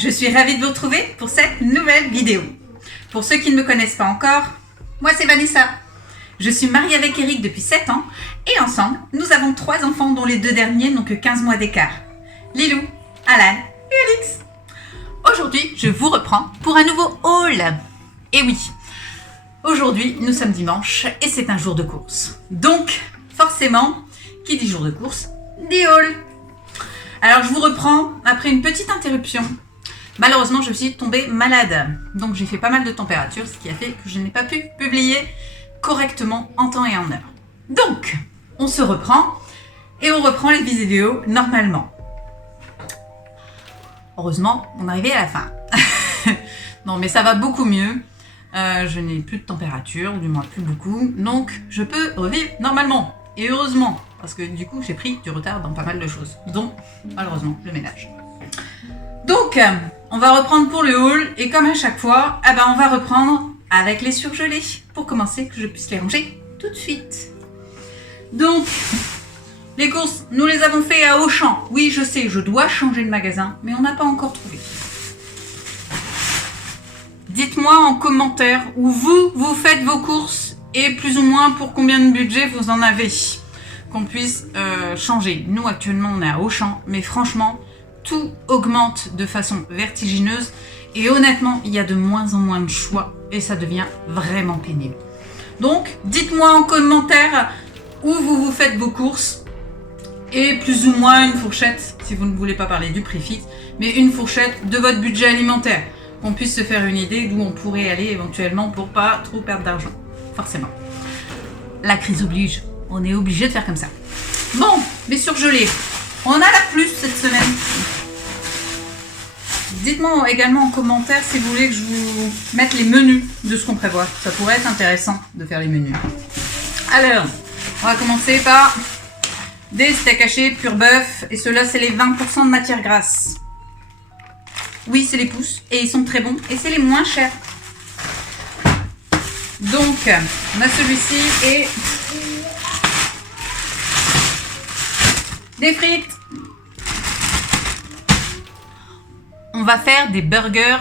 Je suis ravie de vous retrouver pour cette nouvelle vidéo. Pour ceux qui ne me connaissent pas encore, moi c'est Vanessa. Je suis mariée avec Eric depuis 7 ans et ensemble, nous avons 3 enfants dont les 2 derniers n'ont que 15 mois d'écart. Lilou, Alan et Alix. Aujourd'hui, je vous reprends pour un nouveau haul. Et oui, aujourd'hui, nous sommes dimanche et c'est un jour de course. Donc, forcément, qui dit jour de course, dit haul. Alors, je vous reprends après une petite interruption. Malheureusement, je suis tombée malade. Donc, j'ai fait pas mal de température, ce qui a fait que je n'ai pas pu publier correctement en temps et en heure. Donc, on se reprend et on reprend les vidéos normalement. Heureusement, on est arrivé à la fin. Non, mais ça va beaucoup mieux. Je n'ai plus de température, du moins plus beaucoup. Donc, je peux revivre normalement. Et heureusement, parce que du coup, j'ai pris du retard dans pas mal de choses. Donc, malheureusement, le ménage. Donc, on va reprendre pour le haul. Et comme à chaque fois, on va reprendre avec les surgelés. Pour commencer, que je puisse les ranger tout de suite. Donc, les courses, nous les avons fait à Auchan. Oui, je sais, je dois changer de magasin, mais on n'a pas encore trouvé. Dites-moi en commentaire où vous faites vos courses et plus ou moins pour combien de budget vous en avez. Qu'on puisse changer. Nous, actuellement, on est à Auchan, mais franchement, tout augmente de façon vertigineuse. Et honnêtement, il y a de moins en moins de choix et ça devient vraiment pénible. Donc, dites-moi en commentaire où vous faites vos courses et plus ou moins une fourchette, si vous ne voulez pas parler du prix fixe, mais une fourchette de votre budget alimentaire. Qu'on puisse se faire une idée d'où on pourrait aller éventuellement pour pas trop perdre d'argent. Forcément. La crise oblige. On est obligé de faire comme ça. Bon, les surgelés. On a la plus cette semaine. Dites-moi également en commentaire si vous voulez que je vous mette les menus de ce qu'on prévoit. Ça pourrait être intéressant de faire les menus. Alors, on va commencer par des steaks hachés pur bœuf. Et ceux-là, c'est les 20% de matière grasse. Oui, c'est les pouces. Et ils sont très bons. Et c'est les moins chers. Donc, on a celui-ci et des frites. On va faire des burgers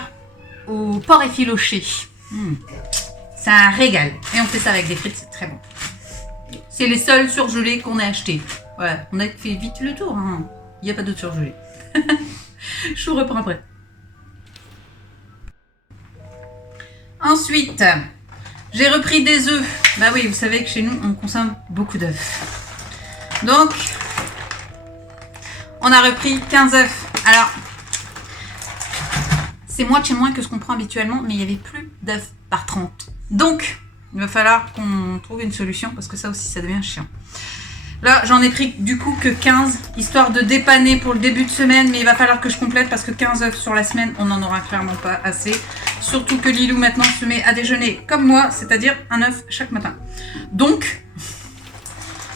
au porc effiloché. C'est un régal. Et on fait ça avec des frites, c'est très bon. C'est les seuls surgelés qu'on a achetés. Voilà, on a fait vite le tour. Hein. Il n'y a pas d'autres surgelés. Je vous reprends après. Ensuite, j'ai repris des œufs. Bah oui, vous savez que chez nous, on consomme beaucoup d'œufs. Donc, on a repris 15 œufs. Alors, c'est moitié moins que ce qu'on prend habituellement, mais il n'y avait plus d'œufs par 30. Donc, il va falloir qu'on trouve une solution, parce que ça aussi, ça devient chiant. Là, j'en ai pris du coup que 15, histoire de dépanner pour le début de semaine, mais il va falloir que je complète, parce que 15 œufs sur la semaine, on n'en aura clairement pas assez. Surtout que Lilou, maintenant, se met à déjeuner comme moi, c'est-à-dire un œuf chaque matin. Donc,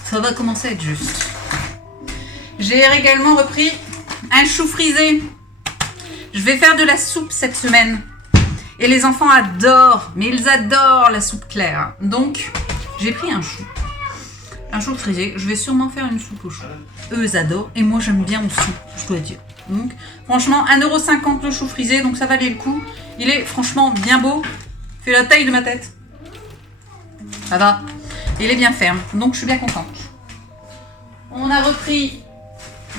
ça va commencer à être juste. J'ai également repris un chou frisé. Je vais faire de la soupe cette semaine. Et les enfants adorent, mais ils adorent la soupe claire. Donc, j'ai pris un chou. Un chou frisé. Je vais sûrement faire une soupe au chou. Eux, ils adorent. Et moi, j'aime bien aussi, je dois dire. Donc, franchement, 1,50 € le chou frisé. Donc, ça valait le coup. Il est franchement bien beau. Il fait la taille de ma tête. Ça va. Il est bien ferme. Donc, je suis bien contente. On a repris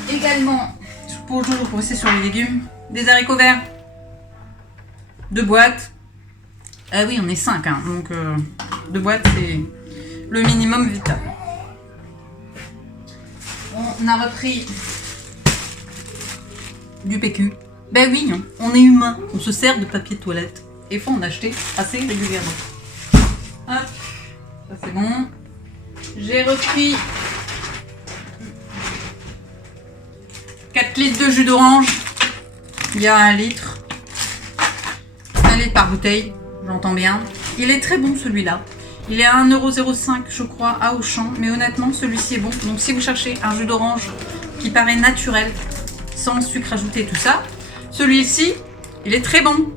également, pour toujours rester sur les légumes, des haricots verts. 2 boîtes. Ah oui, on est 5. Hein, donc, 2 boîtes, c'est le minimum vital. On a repris du PQ. Ben oui, hein, on est humain. On se sert de papier de toilette. Et il faut en acheter assez régulièrement. Hop, ça c'est bon. J'ai repris 4 litres de jus d'orange. Il y a 1 litre. 1 litre par bouteille, j'entends bien. Il est très bon celui-là. Il est à 1,05 € je crois à Auchan. Mais honnêtement, celui-ci est bon. Donc si vous cherchez un jus d'orange qui paraît naturel, sans sucre ajouté, tout ça, celui-ci, il est très bon.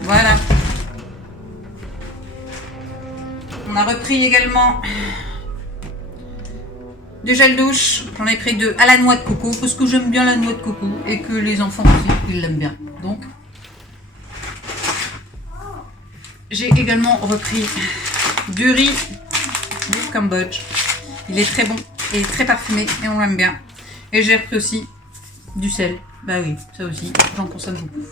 Voilà. On a repris également Du gel douche, j'en ai pris 2 à la noix de coco parce que j'aime bien la noix de coco et que les enfants aussi, ils l'aiment bien. Donc, j'ai également repris du riz du Cambodge. Il est très bon et très parfumé et on l'aime bien. Et j'ai repris aussi du sel. Bah oui, ça aussi, j'en consomme beaucoup.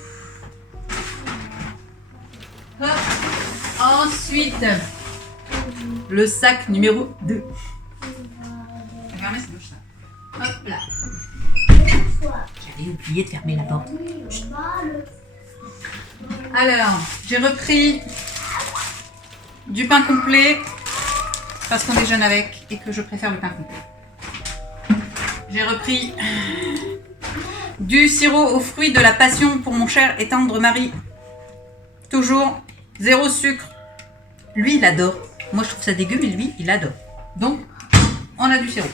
Hop. Ensuite, le sac numéro 2. Hop là. J'avais oublié de fermer la porte. Chut. Alors, j'ai repris du pain complet parce qu'on déjeune avec et que je préfère le pain complet. J'ai repris du sirop aux fruits de la passion pour mon cher et tendre mari. Toujours 0 sucre. Lui, il adore. Moi, je trouve ça dégueu, mais lui, il adore. Donc, on a du sirop.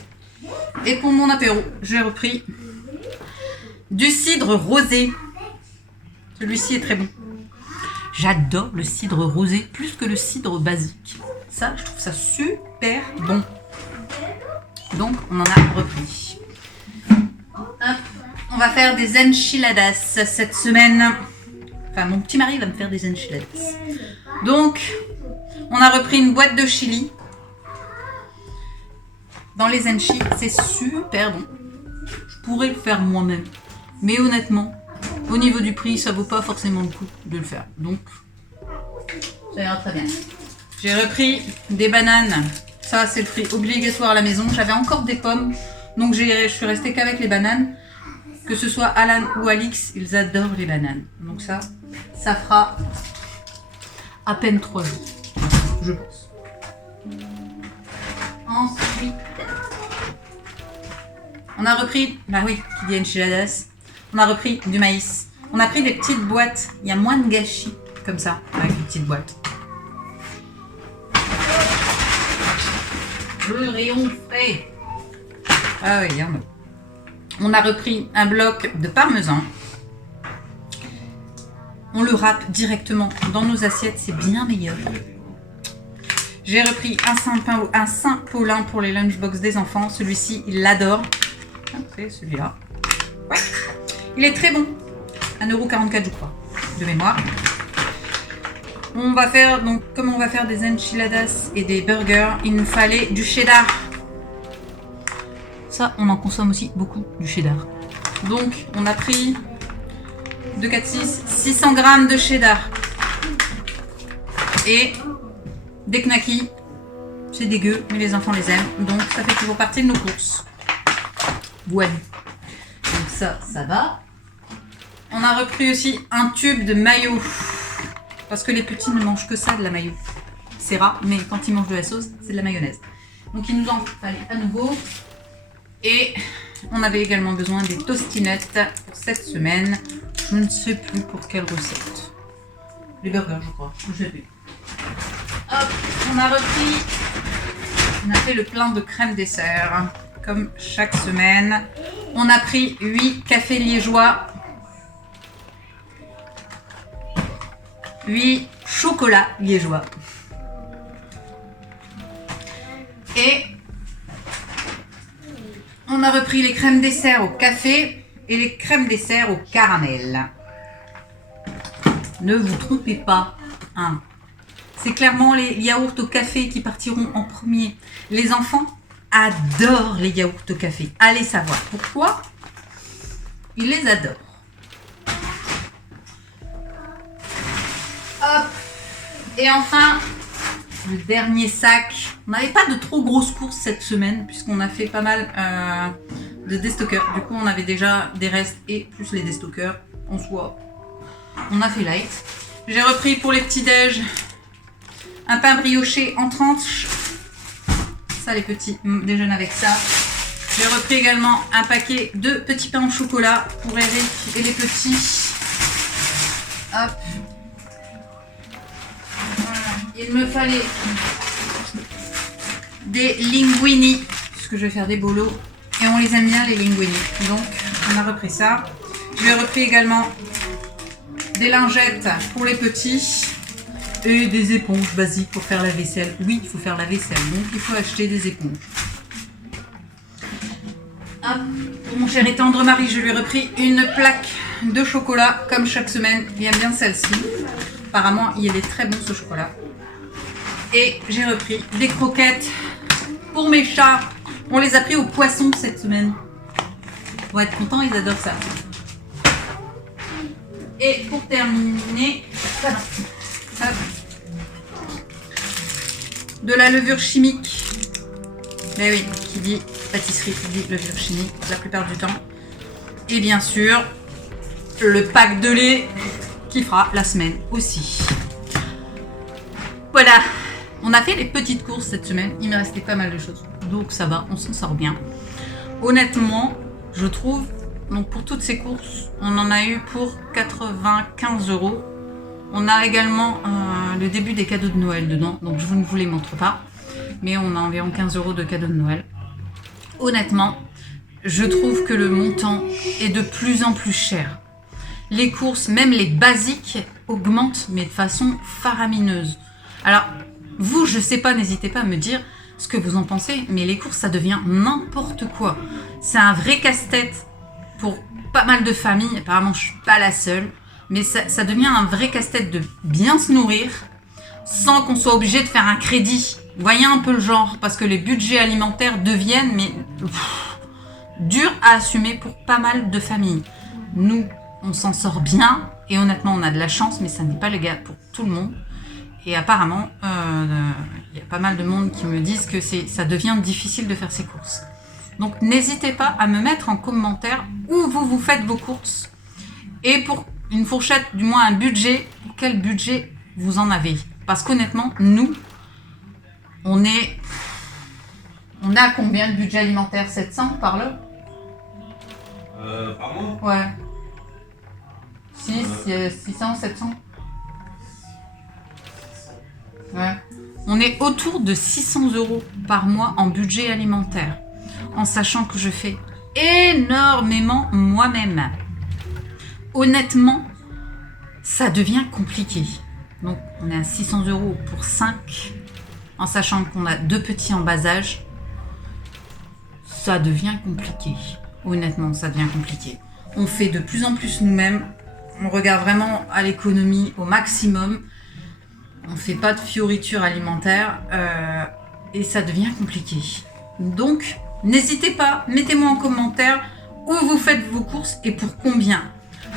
Et pour mon apéro, j'ai repris du cidre rosé. Celui-ci est très bon. J'adore le cidre rosé plus que le cidre basique. Ça, je trouve ça super bon. Donc, on en a repris. Hop. On va faire des enchiladas cette semaine. Enfin, mon petit mari va me faire des enchiladas. Donc, on a repris une boîte de chili. Dans les enchis, c'est super bon. Je pourrais le faire moi-même. Mais honnêtement, au niveau du prix, ça vaut pas forcément le coup de le faire. Donc, ça ira très bien. J'ai repris des bananes. Ça, c'est le fruit obligatoire à la maison. J'avais encore des pommes. Donc, je suis restée qu'avec les bananes. Que ce soit Alan ou Alix, ils adorent les bananes. Donc ça fera à peine 3 jours, je pense. Ensuite, on a repris, bah oui, qui dit enchiladas, on a repris du maïs. On a pris des petites boîtes, il y a moins de gâchis, comme ça, avec des petites boîtes. Le rayon frais. Ah oui, il y en a. On a repris un bloc de parmesan. On le râpe directement dans nos assiettes, c'est bien meilleur. J'ai repris un Saint-Paulin pour les lunchbox des enfants. Celui-ci, il l'adore. C'est celui-là. Ouais. Il est très bon. 1,44 €, je crois, de mémoire. On va faire, donc, comme on va faire des enchiladas et des burgers, il nous fallait du cheddar. Ça, on en consomme aussi beaucoup, du cheddar. Donc, on a pris 2, 4, 600 g de cheddar. Et des knackis. C'est dégueu, mais les enfants les aiment. Donc, ça fait toujours partie de nos courses. Voilà. Donc ça va. On a repris aussi un tube de mayo. Parce que les petits ne mangent que ça, de la mayo. C'est rare, mais quand ils mangent de la sauce, c'est de la mayonnaise. Donc, il nous en fallait à nouveau. Et on avait également besoin des tostinettes pour cette semaine. Je ne sais plus pour quelle recette. Les burgers, je crois. Je sais plus. Hop, on a fait le plein de crème dessert. Comme chaque semaine. On a pris 8 cafés liégeois. 8 chocolats liégeois. Et on a repris les crèmes dessert au café et les crèmes dessert au caramel. Ne vous trompez pas, hein. C'est clairement les yaourts au café qui partiront en premier. Les enfants adorent les yaourts au café. Allez savoir pourquoi. Ils les adorent. Hop. Et enfin, le dernier sac. On n'avait pas de trop grosses courses cette semaine puisqu'on a fait pas mal de déstockers. Du coup, on avait déjà des restes et plus les déstockers en soi. On a fait light. J'ai repris pour les petits déj un pain brioché en tranches. Ça, les petits déjeunent avec ça. J'ai repris également un paquet de petits pains au chocolat pour Eric et les petits. Hop. Voilà. Il me fallait des linguini, puisque je vais faire des bolos. Et on les aime bien, les linguini. Donc, on a repris ça. J'ai repris également des lingettes pour les petits. Et des éponges basiques pour faire la vaisselle. Oui, il faut faire la vaisselle, donc il faut acheter des éponges. Hop. Pour mon cher et tendre mari, je lui ai repris une plaque de chocolat, comme chaque semaine. Il aime bien celle-ci. Apparemment, il est très bon ce chocolat. Et j'ai repris des croquettes pour mes chats. On les a pris au poisson cette semaine. Ils vont être contents, ils adorent ça. Et pour terminer, voilà. Hop. De la levure chimique. Mais oui, qui dit pâtisserie, qui dit levure chimique la plupart du temps. Et bien sûr, le pack de lait qui fera la semaine aussi. Voilà, on a fait les petites courses cette semaine. Il me restait pas mal de choses. Donc ça va, on s'en sort bien. Honnêtement, je trouve, donc pour toutes ces courses, on en a eu pour 95 €. On a également le début des cadeaux de Noël dedans, donc je ne vous les montre pas. Mais on a environ 15 € de cadeaux de Noël. Honnêtement, je trouve que le montant est de plus en plus cher. Les courses, même les basiques, augmentent, mais de façon faramineuse. Alors, vous, je sais pas, n'hésitez pas à me dire ce que vous en pensez, mais les courses, ça devient n'importe quoi. C'est un vrai casse-tête pour pas mal de familles. Apparemment, je suis pas la seule. Mais ça devient un vrai casse-tête de bien se nourrir sans qu'on soit obligé de faire un crédit. Vous voyez un peu le genre, parce que les budgets alimentaires deviennent durs à assumer pour pas mal de familles. Nous, on s'en sort bien et honnêtement, on a de la chance, mais ça n'est pas le cas pour tout le monde. Et apparemment, il y a pas mal de monde qui me disent que ça devient difficile de faire ses courses. Donc, n'hésitez pas à me mettre en commentaire où vous faites vos courses et pour une fourchette, du moins un budget, quel budget vous en avez. Parce qu'honnêtement, nous, on a combien le budget alimentaire? 700 par là? Par mois? Ouais. 600, 700? Ouais. On est autour de 600 € par mois en budget alimentaire. En sachant que je fais énormément moi-même. Honnêtement, ça devient compliqué. Donc, on est à 600 € pour 5, en sachant qu'on a 2 petits en bas âge. Ça devient compliqué. Honnêtement, ça devient compliqué. On fait de plus en plus nous-mêmes. On regarde vraiment à l'économie au maximum. On ne fait pas de fioritures alimentaires. Et ça devient compliqué. Donc, n'hésitez pas, mettez-moi en commentaire où vous faites vos courses et pour combien.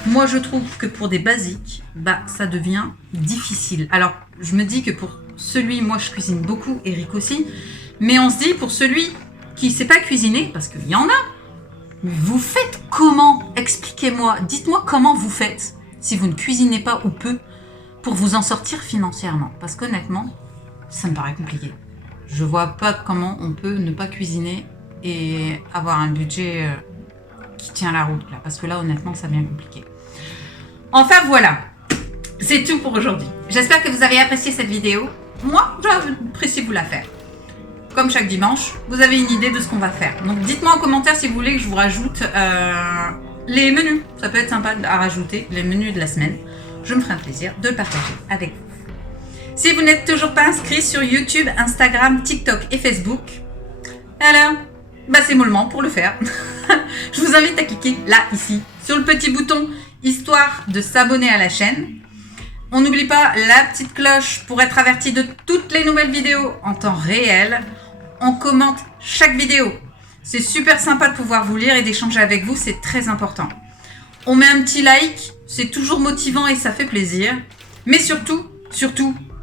Moi, je trouve que pour des basiques, ça devient difficile. Alors, je me dis que pour celui, moi, je cuisine beaucoup, Eric aussi. Mais on se dit, pour celui qui ne sait pas cuisiner, parce qu'il y en a, mais vous faites comment? Expliquez-moi, dites-moi comment vous faites, si vous ne cuisinez pas ou peu, pour vous en sortir financièrement. Parce qu'honnêtement, ça me paraît compliqué. Je vois pas comment on peut ne pas cuisiner et avoir un budget qui tient la route, là. Parce que là, honnêtement, ça devient compliqué. Enfin, voilà. C'est tout pour aujourd'hui. J'espère que vous avez apprécié cette vidéo. Moi, j'apprécie vous la faire. Comme chaque dimanche, vous avez une idée de ce qu'on va faire. Donc, dites-moi en commentaire si vous voulez que je vous rajoute les menus. Ça peut être sympa à rajouter, les menus de la semaine. Je me ferai un plaisir de le partager avec vous. Si vous n'êtes toujours pas inscrit sur YouTube, Instagram, TikTok et Facebook, alors, c'est le moment pour le faire. Je vous invite à cliquer là, ici, sur le petit bouton, histoire de s'abonner à la chaîne. On n'oublie pas la petite cloche pour être averti de toutes les nouvelles vidéos en temps réel. On commente chaque vidéo. C'est super sympa de pouvoir vous lire et d'échanger avec vous, c'est très important. On met un petit like, c'est toujours motivant et ça fait plaisir. Mais surtout,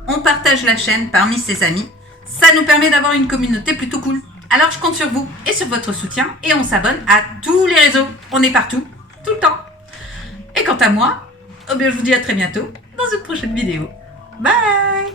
on partage la chaîne parmi ses amis. Ça nous permet d'avoir une communauté plutôt cool. Alors je compte sur vous et sur votre soutien et on s'abonne à tous les réseaux. On est partout, tout le temps. Et quant à moi, je vous dis à très bientôt dans une prochaine vidéo. Bye!